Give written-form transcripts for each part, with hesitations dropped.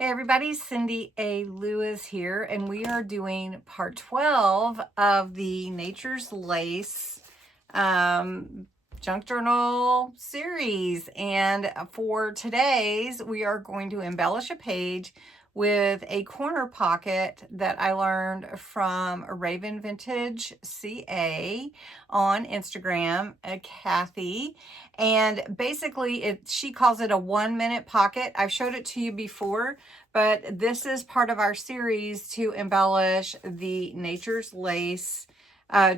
Hey everybody, Cindy A. Lewis here, and we are doing part 12 of the Nature's Lace junk journal series. And for today's, we are going to embellish a page with a corner pocket that I learned from Raven Vintage CA on Instagram, Kathy. And basically she calls it a 1-minute pocket. I've showed it to you before, but this is part of our series to embellish the Nature's Lace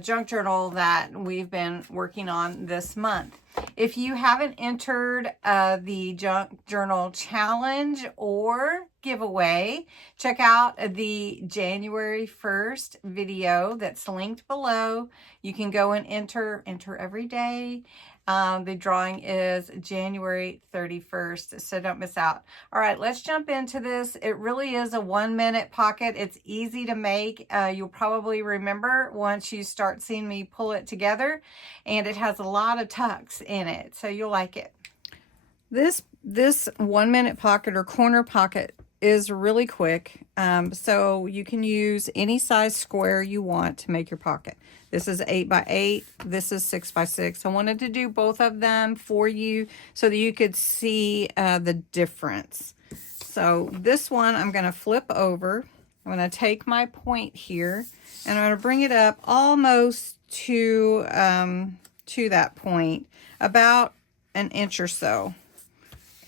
junk journal that we've been working on this month. If you haven't entered the junk journal challenge or giveaway, check out the January 1st video that's linked below. You can go and enter every day. The drawing is January 31st, so don't miss out. All right, let's jump into this. It really is a 1-minute pocket. It's easy to make. You'll probably remember once you start seeing me pull it together, and it has a lot of tucks in it, so you'll like it. This 1-minute pocket or corner pocket is really quick, so you can use any size square you want to make your pocket. This is 8 by 8. This is 6 by 6. I wanted to do both of them for you so that you could see the difference. So this one I'm going to flip over. I'm going to take my point here and I'm going to bring it up almost to that point, about an inch or so.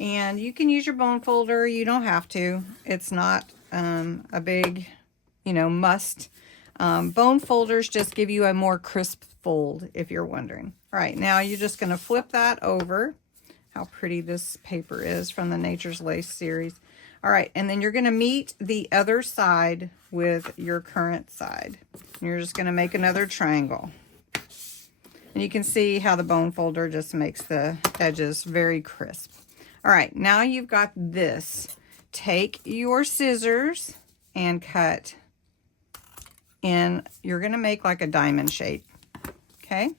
And you can use your bone folder. You don't have to. It's not a big, must. Bone folders just give you a more crisp fold, if you're wondering. All right, now you're just going to flip that over. How pretty this paper is from the Nature's Lace series. All right, and then you're going to meet the other side with your current side. And you're just going to make another triangle. And you can see how the bone folder just makes the edges very crisp. All right, now you've got this. Take your scissors and cut in. You're going to make like a diamond shape. Okay.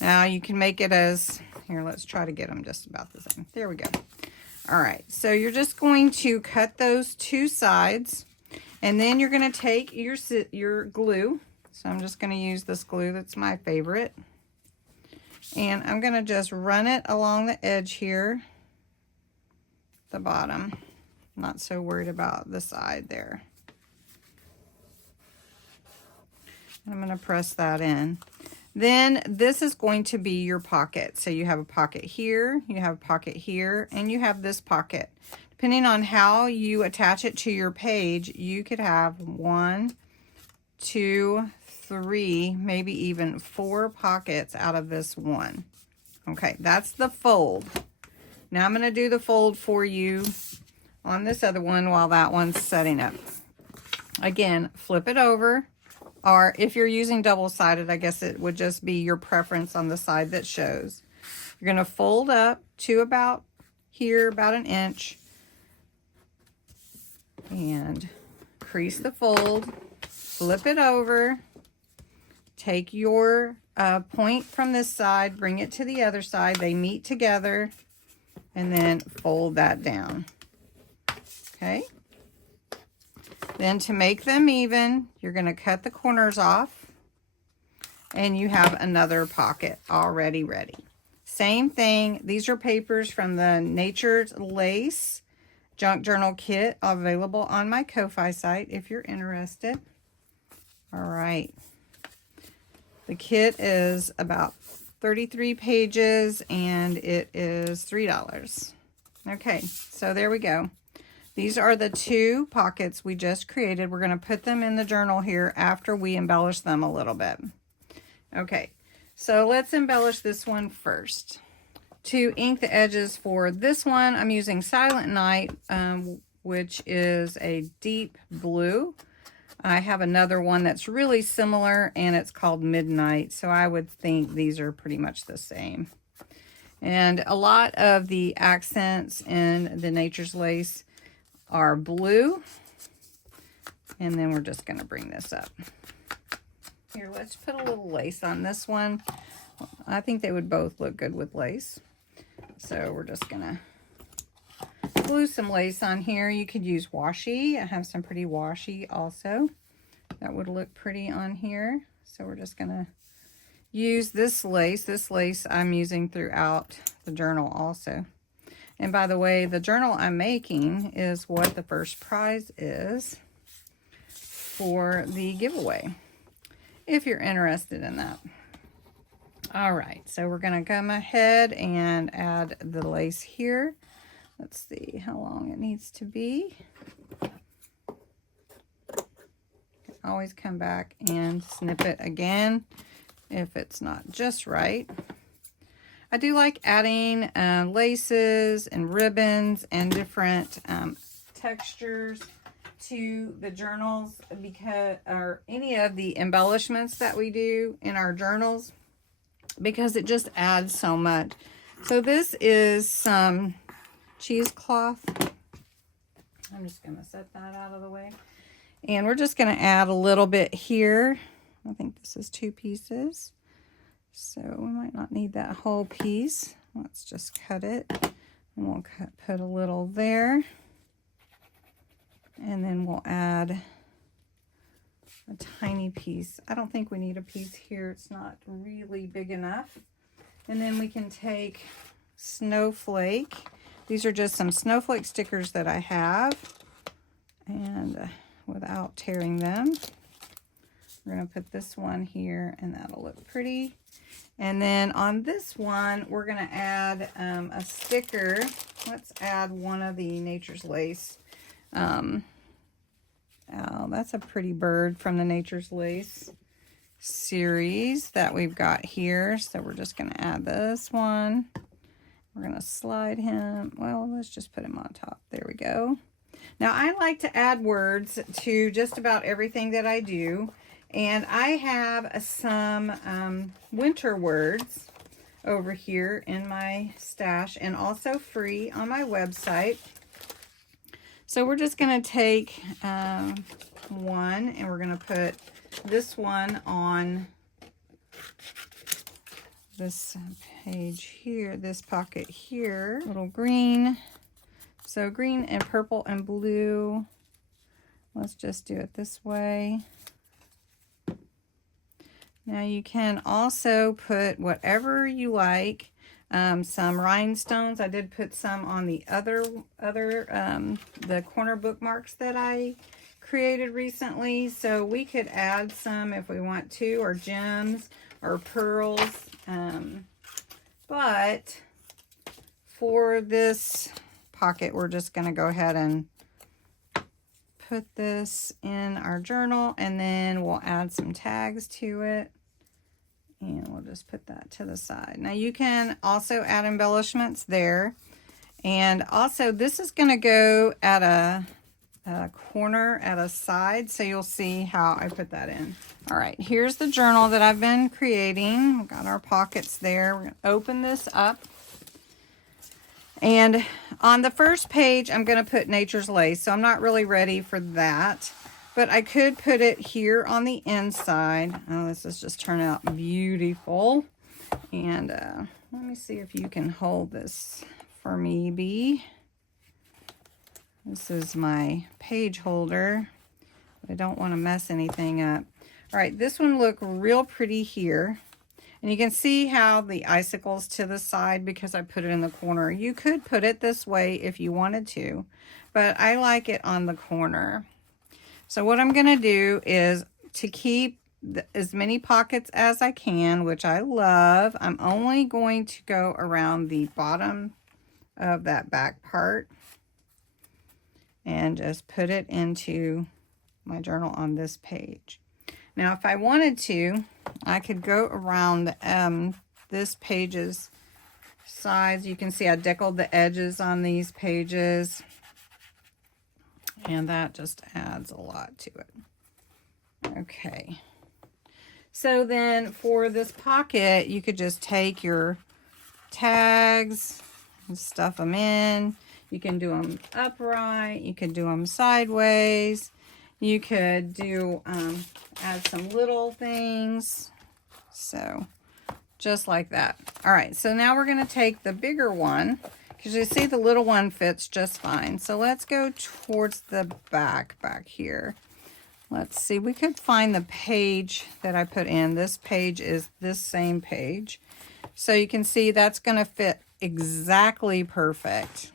Now you can make it as, here, let's try to get them just about the same. There we go. All right, so you're just going to cut those two sides, and then you're going to take your glue. So I'm just going to use this glue that's my favorite. And I'm going to just run it along the edge here, the bottom. I'm not so worried about the side there. I'm going to press that in. Then this is going to be your pocket. So you have a pocket here, you have a pocket here, and you have this pocket. Depending on how you attach it to your page, you could have 1, 2, 3, maybe even 4 pockets out of this one. Okay, that's the fold. Now I'm going to do the fold for you on this other one while that one's setting up. Again, flip it over. Or if you're using double-sided, I guess it would just be your preference on the side that shows. You're going to fold up to about here, about an inch. And crease the fold. Flip it over. Take your point from this side, bring it to the other side. They meet together. And then fold that down. Okay. Then to make them even, you're going to cut the corners off. And you have another pocket already ready. Same thing. These are papers from the Nature's Lace Junk Journal Kit, available on my Ko-Fi site if you're interested. All right. The kit is about 33 pages and it is $3. Okay, so there we go. These are the 2 pockets we just created. We're going to put them in the journal here after we embellish them a little bit. Okay, so let's embellish this one first. To ink the edges for this one, I'm using Silent Night, which is a deep blue. I have another one that's really similar, and it's called Midnight, so I would think these are pretty much the same. And a lot of the accents in the Nature's Lace are blue. And then we're just going to bring this up. Here, let's put a little lace on this one. I think they would both look good with lace. So we're just going to glue some lace on here. You could use washi. I have some pretty washi also. That would look pretty on here. So we're just gonna use this lace. This lace I'm using throughout the journal also. And by the way, the journal I'm making is what the first prize is for the giveaway, if you're interested in that. All right, so we're gonna come ahead and add the lace here. Let's see how long it needs to be. Always come back and snip it again if it's not just right. I do like adding laces and ribbons and different textures to the journals, because, or any of the embellishments that we do in our journals, because it just adds so much. So this is some cheesecloth. I'm just going to set that out of the way. And we're just going to add a little bit here. I think this is 2 pieces. So we might not need that whole piece. Let's just cut it. And we'll put a little there. And then we'll add a tiny piece. I don't think we need a piece here. It's not really big enough. And then we can take snowflake. These are just some snowflake stickers that I have. And without tearing them, we're going to put this one here, and that'll look pretty. And then on this one, we're going to add a sticker. Let's add one of the Nature's Lace. Oh, that's a pretty bird from the Nature's Lace series that we've got here. So we're just going to add this one. We're going to slide him. Well, let's just put him on top. There we go. Now, I like to add words to just about everything that I do. And I have some winter words over here in my stash, and also free on my website. So we're just going to take one, and we're going to put this one on this page here, this pocket here, little green. So green and purple and blue. Let's just do it this way. Now you can also put whatever you like. Some rhinestones. I did put some on the the corner bookmarks that I created recently. So we could add some if we want to, or gems or pearls. But for this pocket, we're just going to go ahead and put this in our journal, and then we'll add some tags to it, and we'll just put that to the side. Now you can also add embellishments there, and also this is going to go at a corner at a side, so you'll see how I put that in. All right, here's the journal that I've been creating. We've got our pockets there. We're going to open this up. And on the first page, I'm going to put Nature's Lace. So I'm not really ready for that. But I could put it here on the inside. Oh, this is just turning out beautiful. And let me see if you can hold this for me, Bee. This is my page holder. I don't want to mess anything up. All right, this one look real pretty here. And you can see how the icicle's to the side because I put it in the corner. You could put it this way if you wanted to, but I like it on the corner. So what I'm going to do is to keep as many pockets as I can, which I love, I'm only going to go around the bottom of that back part and just put it into my journal on this page. Now, if I wanted to, I could go around this page's sides. You can see I deckled the edges on these pages, and that just adds a lot to it. Okay. So then for this pocket, you could just take your tags and stuff them in. You can do them upright. You could do them sideways. You could do, add some little things. So, just like that. All right, so now we're going to take the bigger one, because you see the little one fits just fine. So let's go towards the back here. Let's see, we could find the page that I put in. This page is this same page. So you can see that's going to fit exactly perfect.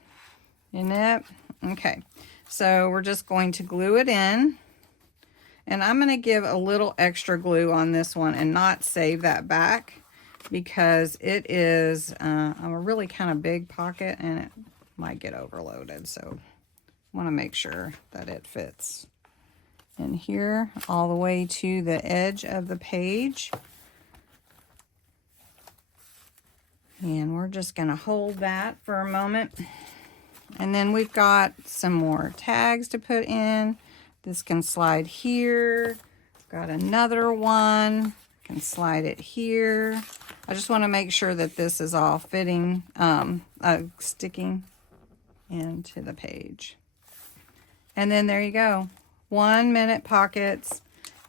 Isn't it? Okay, so we're just going to glue it in. And I'm going to give a little extra glue on this one and not save that back because it is a really kind of big pocket and it might get overloaded. So I want to make sure that it fits in here all the way to the edge of the page. And we're just going to hold that for a moment. And then we've got some more tags to put in. This can slide here. Got another one. Can slide it here. I just want to make sure that this is all fitting, sticking into the page. And then there you go. 1 minute pockets.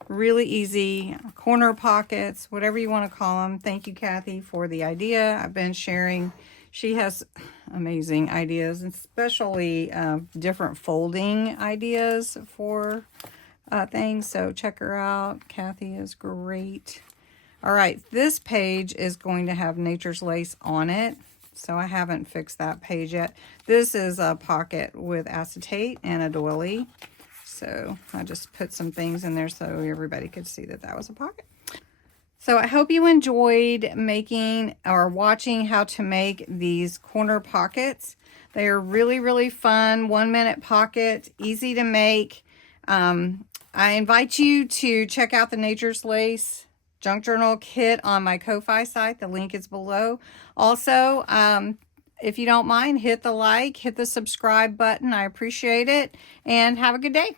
Really easy. Corner pockets, whatever you want to call them. Thank you, Kathy, for the idea. I've been sharing. She has amazing ideas, especially different folding ideas for things. So check her out. Kathy is great. All right, this page is going to have Nature's Lace on it. So I haven't fixed that page yet. This is a pocket with acetate and a doily. So I just put some things in there so everybody could see that that was a pocket. So I hope you enjoyed making or watching how to make these corner pockets. They are really, really fun. 1 minute pocket, easy to make. I invite you to check out the Nature's Lace Junk Journal kit on my Ko-Fi site. The link is below. Also, if you don't mind, hit the like, hit the subscribe button. I appreciate it. And have a good day.